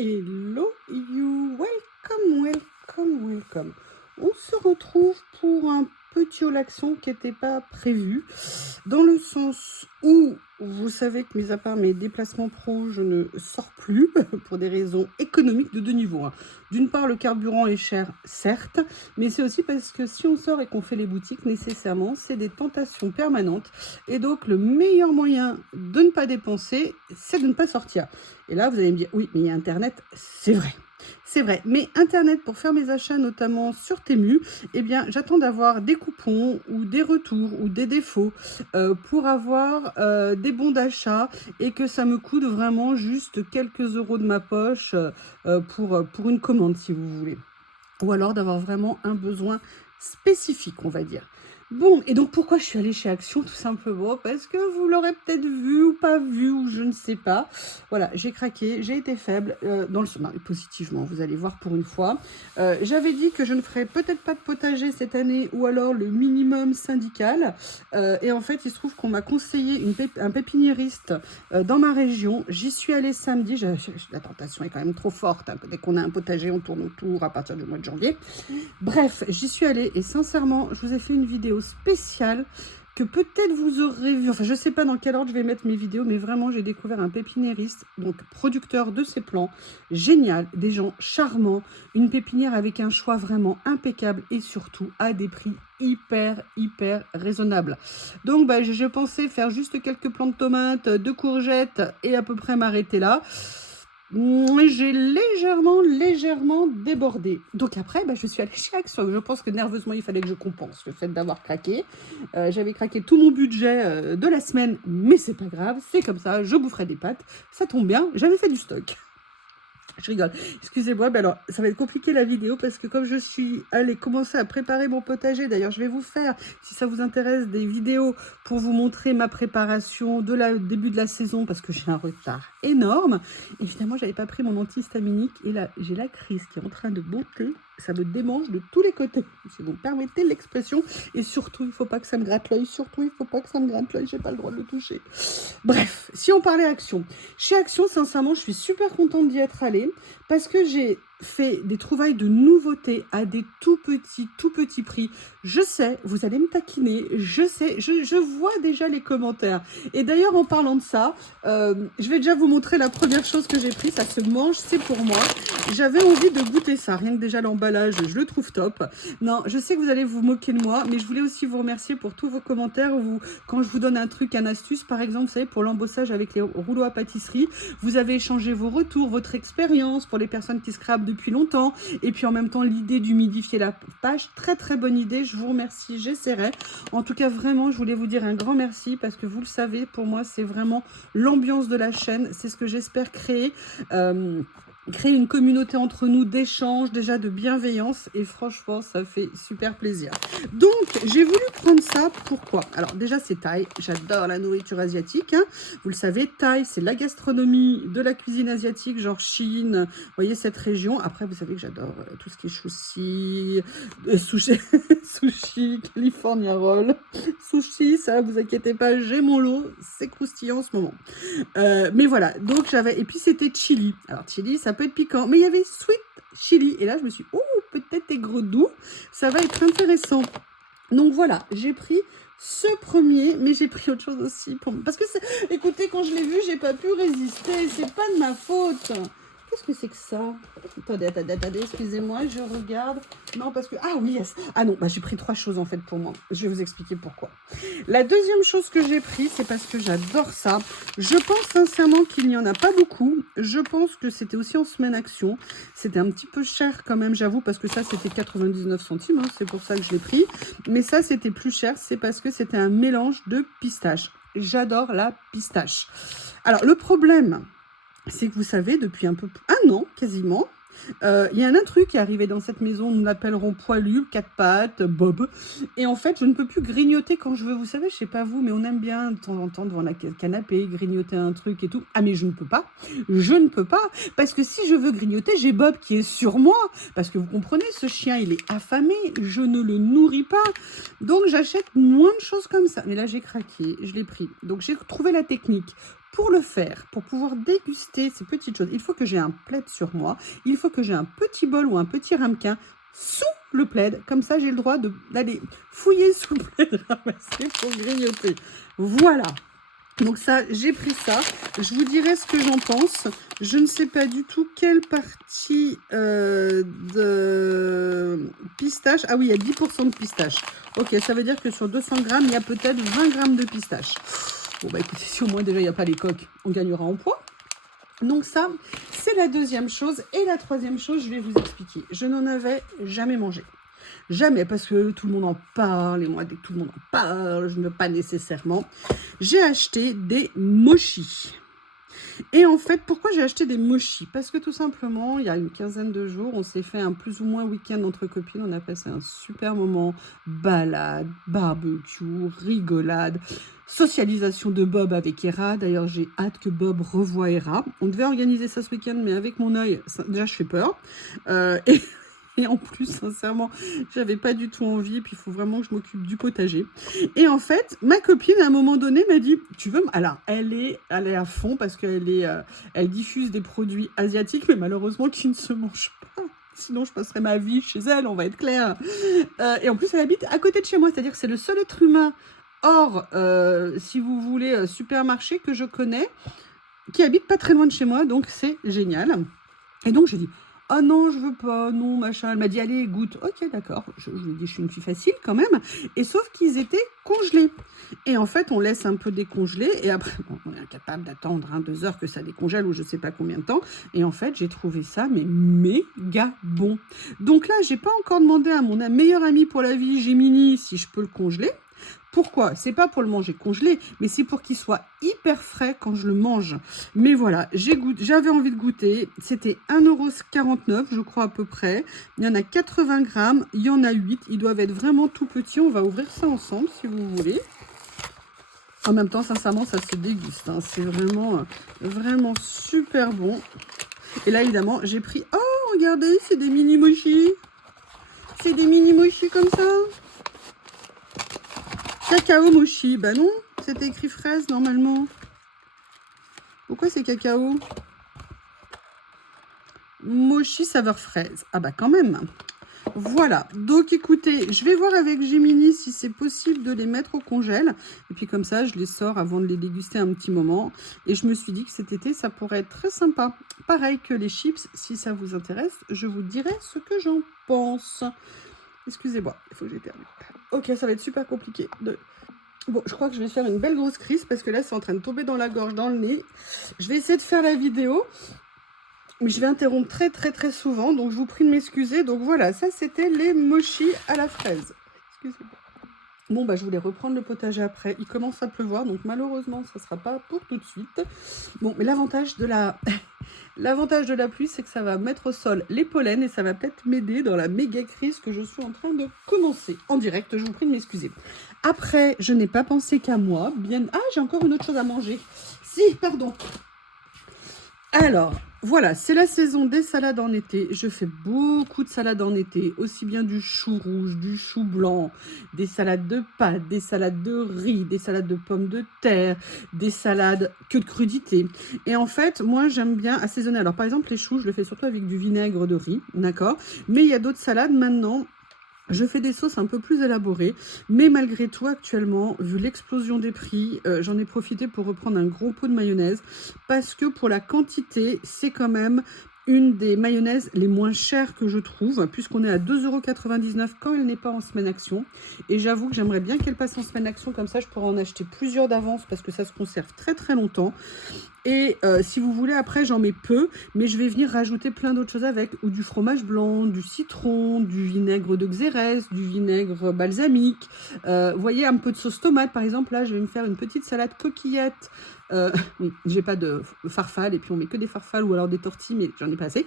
Hello you, welcome. On se retrouve pour un petit relaxon qui n'était pas prévu, dans le sens où vous savez que mis à part mes déplacements pro, je ne sors plus pour des raisons économiques de deux niveaux, hein. D'une part, le carburant est cher, certes, mais c'est aussi parce que si on sort et qu'on fait les boutiques, nécessairement, c'est des tentations permanentes. Et donc, le meilleur moyen de ne pas dépenser, c'est de ne pas sortir. Et là, vous allez me dire, oui, mais il y a Internet, c'est vrai. C'est vrai, mais Internet, pour faire mes achats, notamment sur Temu, eh bien, j'attends d'avoir des coupons ou des retours ou des défauts pour avoir des bons d'achat et que ça me coûte vraiment juste quelques euros de ma poche pour une commande, si vous voulez. Ou alors d'avoir vraiment un besoin spécifique, on va dire. Bon, et donc pourquoi je suis allée chez Action? Tout simplement parce que vous l'aurez peut-être vu ou pas vu, ou je ne sais pas. Voilà, j'ai craqué, j'ai été faible, dans le non, positivement, vous allez voir pour une fois. J'avais dit que je ne ferais peut-être pas de potager cette année, ou alors le minimum syndical. Et en fait, il se trouve qu'on m'a conseillé un pépiniériste dans ma région. J'y suis allée samedi. La tentation est quand même trop forte, hein. Dès qu'on a un potager, on tourne autour à partir du mois de janvier. Bref, j'y suis allée et sincèrement, je vous ai fait une vidéo spéciale que peut-être vous aurez vu. Enfin, je ne sais pas dans quel ordre je vais mettre mes vidéos, mais vraiment, j'ai découvert un pépiniériste, donc producteur de ses plants, génial, des gens charmants, une pépinière avec un choix vraiment impeccable et surtout à des prix hyper raisonnables. Donc, je pensais faire juste quelques plants de tomates, de courgettes et à peu près m'arrêter là. J'ai légèrement débordé. Donc après, je suis allée chez Action. Je pense que nerveusement, il fallait que je compense le fait d'avoir craqué. J'avais craqué tout mon budget de la semaine, mais c'est pas grave, c'est comme ça, je boufferai des pâtes. Ça tombe bien, j'avais fait du stock. Je rigole. Excusez-moi, mais alors, ça va être compliqué la vidéo parce que comme je suis allée commencer à préparer mon potager, d'ailleurs, je vais vous faire, si ça vous intéresse, des vidéos pour vous montrer ma préparation de début de la saison parce que j'ai un retard énorme. Évidemment, j'avais pas pris mon antihistaminique et là, j'ai la crise qui est en train de monter. Ça me démange de tous les côtés, si vous me permettez l'expression. Et surtout, il ne faut pas que ça me gratte l'œil. J'ai pas le droit de le toucher. Bref, si on parlait Action. Chez Action, sincèrement, je suis super contente d'y être allée parce que j'ai fait des trouvailles de nouveautés à des tout petits prix. Je sais, vous allez me taquiner, je sais, je vois déjà les commentaires. Et d'ailleurs, en parlant de ça, je vais déjà vous montrer la première chose que j'ai pris. Ça se mange, c'est pour moi. J'avais envie de goûter ça. Rien que déjà l'emballage, je le trouve top. Non, je sais que vous allez vous moquer de moi, mais je voulais aussi vous remercier pour tous vos commentaires. Quand je vous donne un truc, un astuce, par exemple, vous savez, pour l'embossage avec les rouleaux à pâtisserie, vous avez échangé vos retours, votre expérience pour les personnes qui scrapent depuis longtemps. Et puis en même temps, l'idée d'humidifier la page. Très bonne idée. Je vous remercie. J'essaierai. En tout cas, vraiment, je voulais vous dire un grand merci parce que vous le savez, pour moi, c'est vraiment l'ambiance de la chaîne. C'est ce que j'espère créer. Créer une communauté entre nous d'échange, déjà de bienveillance, et franchement, ça fait super plaisir. Donc, j'ai voulu prendre ça, pourquoi? Alors, déjà, c'est Thaï, j'adore la nourriture asiatique, hein. Vous le savez, Thaï, c'est la gastronomie de la cuisine asiatique, genre Chine, vous voyez, cette région. Après, vous savez que j'adore tout ce qui est sushi, sushi, California Roll, sushi, ça, vous inquiétez pas, j'ai mon lot, c'est croustillant en ce moment. Mais voilà, donc et puis c'était chili. Alors chili, ça peut être piquant, mais il y avait sweet chili. Et là, je me suis dit, oh, peut-être aigre doux, ça va être intéressant. Donc voilà, j'ai pris ce premier, mais j'ai pris autre chose aussi. Parce que, écoutez, quand je l'ai vu, j'ai pas pu résister, c'est pas de ma faute. Qu'est-ce que c'est que ça? Attendez, excusez-moi, je regarde. Non, parce que... Ah oui, yes. Ah non, j'ai pris 3 choses en fait pour moi. Je vais vous expliquer pourquoi. La deuxième chose que j'ai pris, c'est parce que j'adore ça. Je pense sincèrement qu'il n'y en a pas beaucoup. Je pense que c'était aussi en semaine Action. C'était un petit peu cher quand même, j'avoue, parce que ça, c'était 99 centimes. Hein, c'est pour ça que je l'ai pris. Mais ça, c'était plus cher. C'est parce que c'était un mélange de pistache. J'adore la pistache. Alors, le problème... c'est que vous savez, depuis un an quasiment, il y a un truc qui est arrivé dans cette maison, nous l'appellerons poilu, 4 pattes, Bob. Et en fait, je ne peux plus grignoter quand je veux. Vous savez, je sais pas vous, mais on aime bien de temps en temps devant le canapé, grignoter un truc et tout. Ah, mais je ne peux pas. Je ne peux pas. Parce que si je veux grignoter, j'ai Bob qui est sur moi. Parce que vous comprenez, ce chien, il est affamé. Je ne le nourris pas. Donc, j'achète moins de choses comme ça. Mais là, j'ai craqué. Je l'ai pris. Donc, j'ai trouvé la technique. Pour le faire, pour pouvoir déguster ces petites choses, il faut que j'ai un plaid sur moi, il faut que j'ai un petit bol ou un petit ramequin sous le plaid. Comme ça, j'ai le droit d'aller fouiller sous le plaid, ramasser pour grignoter. Voilà. Donc ça, j'ai pris ça. Je vous dirai ce que j'en pense. Je ne sais pas du tout quelle partie de pistache. Ah oui, il y a 10% de pistache. Ok, ça veut dire que sur 200 grammes, il y a peut-être 20 grammes de pistache. Bon, bah écoutez, si au moins déjà, il n'y a pas les coques, on gagnera en poids. Donc ça, c'est la deuxième chose. Et la troisième chose, je vais vous expliquer. Je n'en avais jamais mangé. Jamais, parce que tout le monde en parle, et moi, dès que tout le monde en parle, je ne veux pas nécessairement. J'ai acheté des mochis. Et en fait, pourquoi j'ai acheté des mochis? Parce que tout simplement, il y a une quinzaine de jours, on s'est fait un plus ou moins week-end entre copines. On a passé un super moment, balade, barbecue, rigolade, socialisation de Bob avec Hera. D'ailleurs, j'ai hâte que Bob revoie Hera. On devait organiser ça ce week-end, mais avec mon œil, déjà, je fais peur. Et en plus, sincèrement, j'avais pas du tout envie. Puis, il faut vraiment que je m'occupe du potager. Et en fait, ma copine, à un moment donné, m'a dit, tu veux... Alors, elle est à fond parce elle diffuse des produits asiatiques, mais malheureusement, qui ne se mangent pas. Sinon, je passerai ma vie chez elle, on va être clair. Et en plus, elle habite à côté de chez moi. C'est-à-dire que c'est le seul être humain hors, si vous voulez, supermarché que je connais, qui habite pas très loin de chez moi. Donc, c'est génial. Et donc, j'ai dit... Ah non, je veux pas, non, machin. Elle m'a dit, allez, goûte. Ok, d'accord. Je lui ai dit, je suis une fille facile quand même. Et sauf qu'ils étaient congelés. Et en fait, on laisse un peu décongeler. Et après, bon, on est incapable d'attendre 2 heures que ça décongèle ou je sais pas combien de temps. Et en fait, j'ai trouvé ça, mais méga bon. Donc là, j'ai pas encore demandé à mon meilleur ami pour la vie, Gemini, si je peux le congeler. Pourquoi? C'est pas pour le manger congelé, mais c'est pour qu'il soit hyper frais quand je le mange. Mais voilà, j'avais envie de goûter. C'était 1,49 €, je crois à peu près. Il y en a 80 grammes, il y en a 8. Ils doivent être vraiment tout petits. On va ouvrir ça ensemble, si vous voulez. En même temps, sincèrement, ça se déguste. Hein. C'est vraiment, vraiment super bon. Et là, évidemment, j'ai pris... Oh, regardez, c'est des mini mochis. C'est des mini mochis comme ça. Cacao mochi, bah non, c'était écrit fraise normalement. Pourquoi c'est cacao? Mochi saveur fraise. Ah bah quand même. Voilà, donc écoutez, je vais voir avec Gemini si c'est possible de les mettre au congèle. Et puis comme ça, je les sors avant de les déguster un petit moment. Et je me suis dit que cet été, ça pourrait être très sympa. Pareil que les chips, si ça vous intéresse, je vous dirai ce que j'en pense. Excusez-moi, il faut que j'éternue. Ok, ça va être super compliqué. Bon, je crois que je vais faire une belle grosse crise parce que là, c'est en train de tomber dans la gorge, dans le nez. Je vais essayer de faire la vidéo, mais je vais interrompre très, très, très souvent. Donc, je vous prie de m'excuser. Donc, voilà, ça, c'était les mochis à la fraise. Excusez-moi. Bon, bah, je voulais reprendre le potager après. Il commence à pleuvoir, donc malheureusement, ça ne sera pas pour tout de suite. Bon, mais l'avantage de la... L'avantage de la pluie, c'est que ça va mettre au sol les pollens et ça va peut-être m'aider dans la méga crise que je suis en train de commencer en direct. Je vous prie de m'excuser. Après, je n'ai pas pensé qu'à moi. Bien... Ah, j'ai encore une autre chose à manger. Si, pardon. Alors, voilà, c'est la saison des salades en été. Je fais beaucoup de salades en été, aussi bien du chou rouge, du chou blanc, des salades de pâtes, des salades de riz, des salades de pommes de terre, des salades que de crudités. Et en fait, moi, j'aime bien assaisonner. Alors, par exemple, les choux, je le fais surtout avec du vinaigre de riz, d'accord? Mais il y a d'autres salades maintenant. Je fais des sauces un peu plus élaborées, mais malgré tout, actuellement, vu l'explosion des prix, j'en ai profité pour reprendre un gros pot de mayonnaise, parce que pour la quantité, c'est quand même une des mayonnaises les moins chères que je trouve, puisqu'on est à 2,99 € quand elle n'est pas en semaine action. Et j'avoue que j'aimerais bien qu'elle passe en semaine action, comme ça je pourrais en acheter plusieurs d'avance, parce que ça se conserve très très longtemps. Et si vous voulez, après, j'en mets peu, mais je vais venir rajouter plein d'autres choses avec, ou du fromage blanc, du citron, du vinaigre de Xérès, du vinaigre balsamique. Vous voyez, un peu de sauce tomate, par exemple. Là, je vais me faire une petite salade coquillette. Oui, j'ai pas de farfalle, et puis on met que des farfales ou alors des tortilles, mais j'en ai pas assez.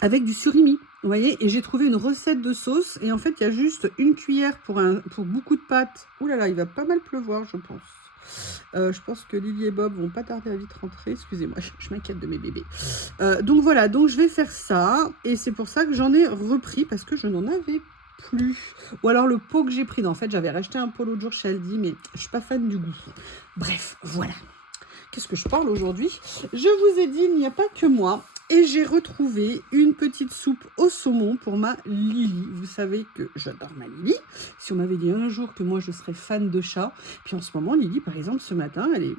Avec du surimi, vous voyez, et j'ai trouvé une recette de sauce, et en fait, il y a juste une cuillère pour beaucoup de pâtes. Ouh là là, il va pas mal pleuvoir, je pense. Je pense que Lily et Bob vont pas tarder à vite rentrer. Excusez-moi, je m'inquiète de mes bébés. Donc voilà, donc je vais faire ça. Et c'est pour ça que j'en ai repris parce que je n'en avais plus. Ou alors le pot que j'ai pris. En fait, j'avais racheté un pot l'autre jour chez Aldi, mais je suis pas fan du goût. Bref, voilà. qu'est-ce que je parle aujourd'hui? Je vous ai dit, il n'y a pas que moi. Et j'ai retrouvé une petite soupe au saumon pour ma Lily. Vous savez que j'adore ma Lily. Si on m'avait dit un jour que moi je serais fan de chat. Puis en ce moment, Lily, par exemple, ce matin, elle est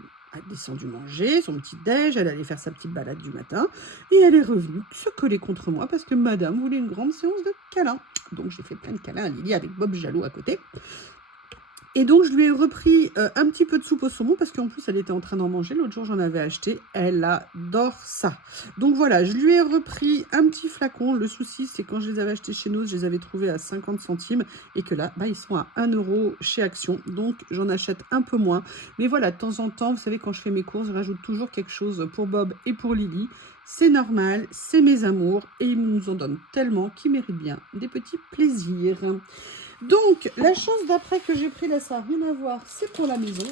descendue manger son petit déj, elle allait faire sa petite balade du matin. Et elle est revenue se coller contre moi parce que madame voulait une grande séance de câlins. Donc j'ai fait plein de câlins à Lily avec Bob Jaloux à côté. Et donc, je lui ai repris un petit peu de soupe au saumon parce qu'en plus, elle était en train d'en manger. L'autre jour, j'en avais acheté. Elle adore ça. Donc voilà, je lui ai repris un petit flacon. Le souci, c'est quand je les avais achetés chez nous, je les avais trouvés à 50 centimes et que là, bah, ils sont à 1 € chez Action. Donc, j'en achète un peu moins. Mais voilà, de temps en temps, vous savez, quand je fais mes courses, je rajoute toujours quelque chose pour Bob et pour Lily. C'est normal, c'est mes amours et ils nous en donnent tellement qu'ils méritent bien des petits plaisirs. Donc, la chose d'après que j'ai pris là, ça n'a rien à voir, c'est pour la maison.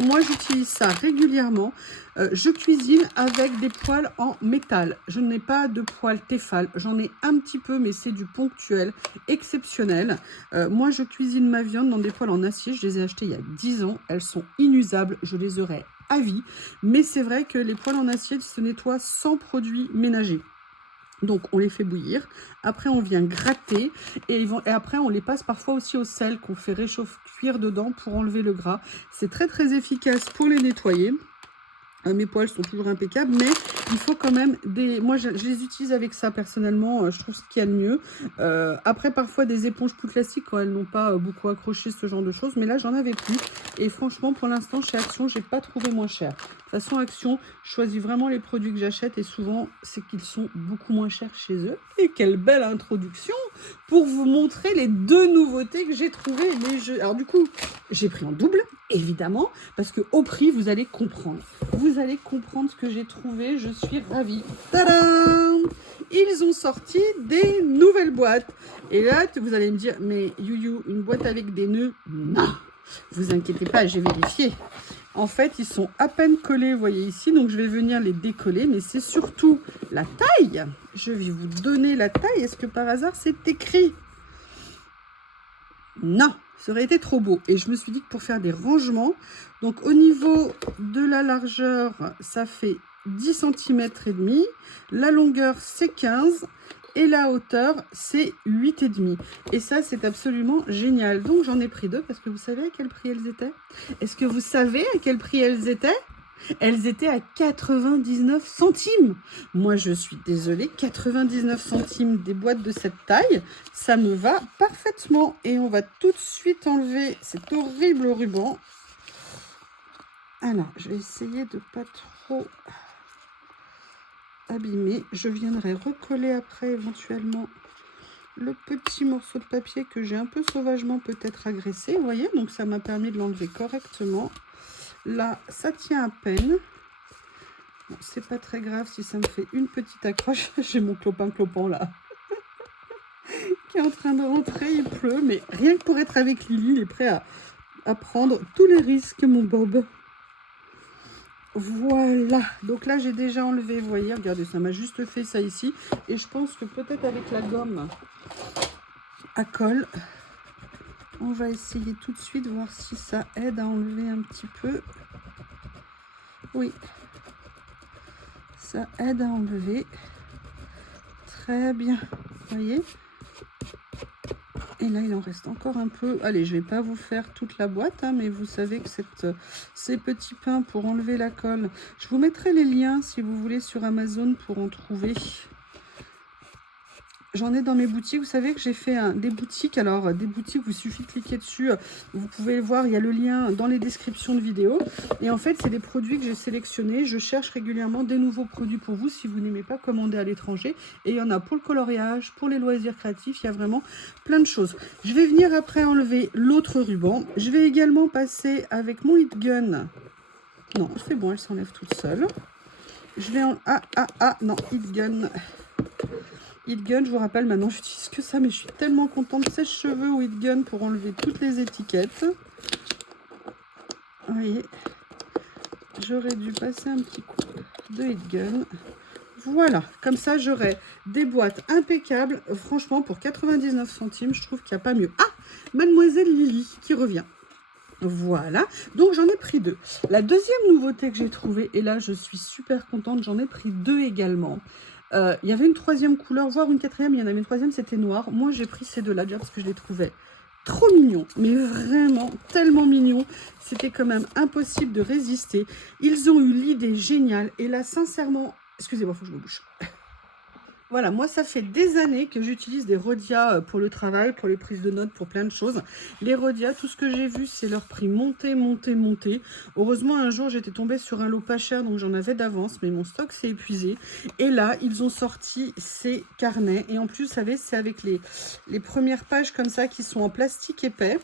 Moi, j'utilise ça régulièrement. Je cuisine avec des poêles en métal. Je n'ai pas de poêle Tefal. J'en ai un petit peu, mais c'est du ponctuel, exceptionnel. Moi, je cuisine ma viande dans des poêles en acier. Je les ai achetées il y a 10 ans. Elles sont inusables. Je les aurais à vie. Mais c'est vrai que les poêles en acier se nettoient sans produits ménagers. Donc, on les fait bouillir. Après, on vient gratter. Et après, on les passe parfois aussi au sel qu'on fait cuire dedans pour enlever le gras. C'est très, très efficace pour les nettoyer. Mes poêles sont toujours impeccables, mais il faut quand même des... Moi, je les utilise avec ça, personnellement. Je trouve ce qu'il y a de mieux. Après, parfois, des éponges plus classiques, quand elles n'ont pas beaucoup accroché, ce genre de choses. Mais là, j'en avais plus. Et franchement, pour l'instant, chez Action, j'ai pas trouvé moins cher. De toute façon, Action, je choisis vraiment les produits que j'achète. Et souvent, c'est qu'ils sont beaucoup moins chers chez eux. Et quelle belle introduction pour vous montrer les 2 nouveautés que j'ai trouvées. Alors, du coup, j'ai pris en double, évidemment, parce qu'au prix, vous allez comprendre. Vous allez comprendre ce que j'ai trouvé. Je suis ravie. Tadam! Ils ont sorti des nouvelles boîtes. Et là, vous allez me dire, mais Youyou, une boîte avec des nœuds? Non! Vous inquiétez pas, j'ai vérifié. En fait, ils sont à peine collés, vous voyez ici. Donc, je vais venir les décoller. Mais c'est surtout la taille. Je vais vous donner la taille. Est-ce que par hasard, c'est écrit? Non, ça aurait été trop beau. Et je me suis dit que pour faire des rangements, donc au niveau de la largeur, ça fait 10 cm et demi. La longueur, c'est 15. Et la hauteur, c'est 8,5. Et ça, c'est absolument génial. Donc, j'en ai pris 2 parce que vous savez à quel prix elles étaient? Est-ce que vous savez à quel prix elles étaient? Elles étaient à 99 centimes. Moi, je suis désolée, 99 centimes des boîtes de cette taille, ça me va parfaitement. Et on va tout de suite enlever cet horrible ruban. Alors, je vais essayer de pas trop abîmer. Je viendrai recoller après éventuellement le petit morceau de papier que j'ai un peu sauvagement peut-être agressé. Vous voyez, donc ça m'a permis de l'enlever correctement. Là, ça tient à peine. Bon, c'est pas très grave si ça me fait une petite accroche. J'ai mon clopin-clopin là qui est en train de rentrer. Il pleut, mais rien que pour être avec Lily, il est prêt à prendre tous les risques, mon Bob. Voilà. Donc là, j'ai déjà enlevé. Vous voyez, regardez, ça m'a juste fait ça ici. Et je pense que peut-être avec la gomme à colle, on va essayer tout de suite, voir si ça aide à enlever un petit peu. Oui. Ça aide à enlever. Très bien. Vous voyez? Et là, il en reste encore un peu. Allez, je ne vais pas vous faire toute la boîte, hein, mais vous savez que ces petits pains pour enlever la colle, je vous mettrai les liens si vous voulez sur Amazon pour en trouver. J'en ai dans mes boutiques. Vous savez que j'ai fait des boutiques. Alors, des boutiques, il suffit de cliquer dessus. Vous pouvez voir, il y a le lien dans les descriptions de vidéos. Et en fait, c'est des produits que j'ai sélectionnés. Je cherche régulièrement des nouveaux produits pour vous si vous n'aimez pas commander à l'étranger. Et il y en a pour le coloriage, pour les loisirs créatifs. Il y a vraiment plein de choses. Je vais venir après enlever l'autre ruban. Je vais également passer avec mon heat gun. Non, c'est bon, elle s'enlève toute seule. Je vais en... non, heat gun... Heat Gun, je vous rappelle, maintenant j'utilise que ça, mais je suis tellement contente. Sèche-cheveux ou Heat Gun pour enlever toutes les étiquettes. Vous voyez, j'aurais dû passer un petit coup de Heat Gun. Voilà, comme ça j'aurai des boîtes impeccables. Franchement, pour 99 centimes, je trouve qu'il n'y a pas mieux. Ah, Mademoiselle Lily qui revient. Voilà, donc j'en ai pris 2. La deuxième nouveauté que j'ai trouvée, et là je suis super contente, j'en ai pris 2 également. Il y avait une troisième couleur, voire une quatrième, il y en avait une troisième, c'était noir. Moi j'ai pris ces deux-là déjà parce que je les trouvais trop mignons, mais vraiment tellement mignons. C'était quand même impossible de résister. Ils ont eu l'idée géniale, et là sincèrement, excusez-moi, il faut que je me bouche. Voilà, moi, ça fait des années que j'utilise des Rhodia pour le travail, pour les prises de notes, pour plein de choses. Les Rhodia, tout ce que j'ai vu, c'est leur prix monter, monter, monter. Heureusement, un jour, j'étais tombée sur un lot pas cher, donc j'en avais d'avance, mais mon stock s'est épuisé. Et là, ils ont sorti ces carnets. Et en plus, vous savez, c'est avec les premières pages comme ça qui sont en plastique épais,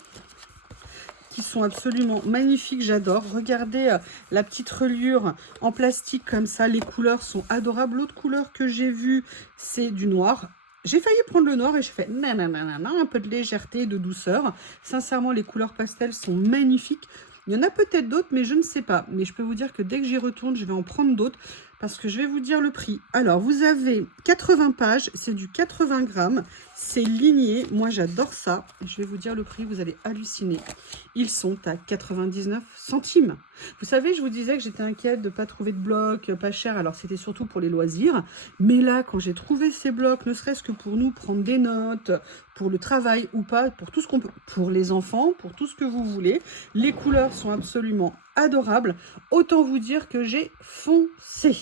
qui sont absolument magnifiques, j'adore. Regardez la petite reliure en plastique comme ça, les couleurs sont adorables. L'autre couleur que j'ai vue, c'est du noir. J'ai failli prendre le noir et je fais un peu de légèreté, de douceur. Sincèrement, les couleurs pastel sont magnifiques. Il y en a peut-être d'autres, mais je ne sais pas. Mais je peux vous dire que dès que j'y retourne, je vais en prendre d'autres parce que je vais vous dire le prix. Alors, vous avez 80 pages, c'est du 80 grammes, c'est ligné. Moi, j'adore ça. Je vais vous dire le prix, vous allez halluciner. Ils sont à 99 centimes. Vous savez, je vous disais que j'étais inquiète de ne pas trouver de blocs pas chers. Alors, c'était surtout pour les loisirs. Mais là, quand j'ai trouvé ces blocs, ne serait-ce que pour nous prendre des notes, pour le travail ou pas, pour tout ce qu'on peut, pour les enfants, pour tout ce que vous voulez. Les couleurs sont absolument adorables. Autant vous dire que j'ai foncé.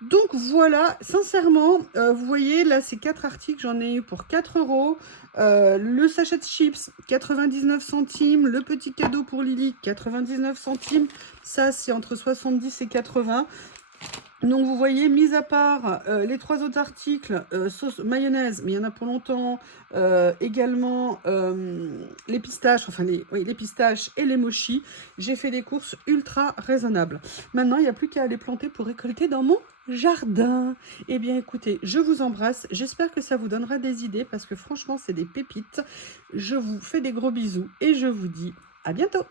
Donc voilà, sincèrement, vous voyez, là, c'est 4 articles, j'en ai eu pour 4 €. Le sachet de chips, 99 centimes. Le petit cadeau pour Lily, 99 centimes. Ça, c'est entre 70 et 80. Donc vous voyez, mis à part les 3 autres articles, sauce mayonnaise, mais il y en a pour longtemps, également les pistaches, enfin les pistaches et les mochis, j'ai fait des courses ultra raisonnables. Maintenant, il n'y a plus qu'à les planter pour récolter dans mon jardin. Eh bien écoutez, je vous embrasse, j'espère que ça vous donnera des idées, parce que franchement, c'est des pépites. Je vous fais des gros bisous et je vous dis à bientôt.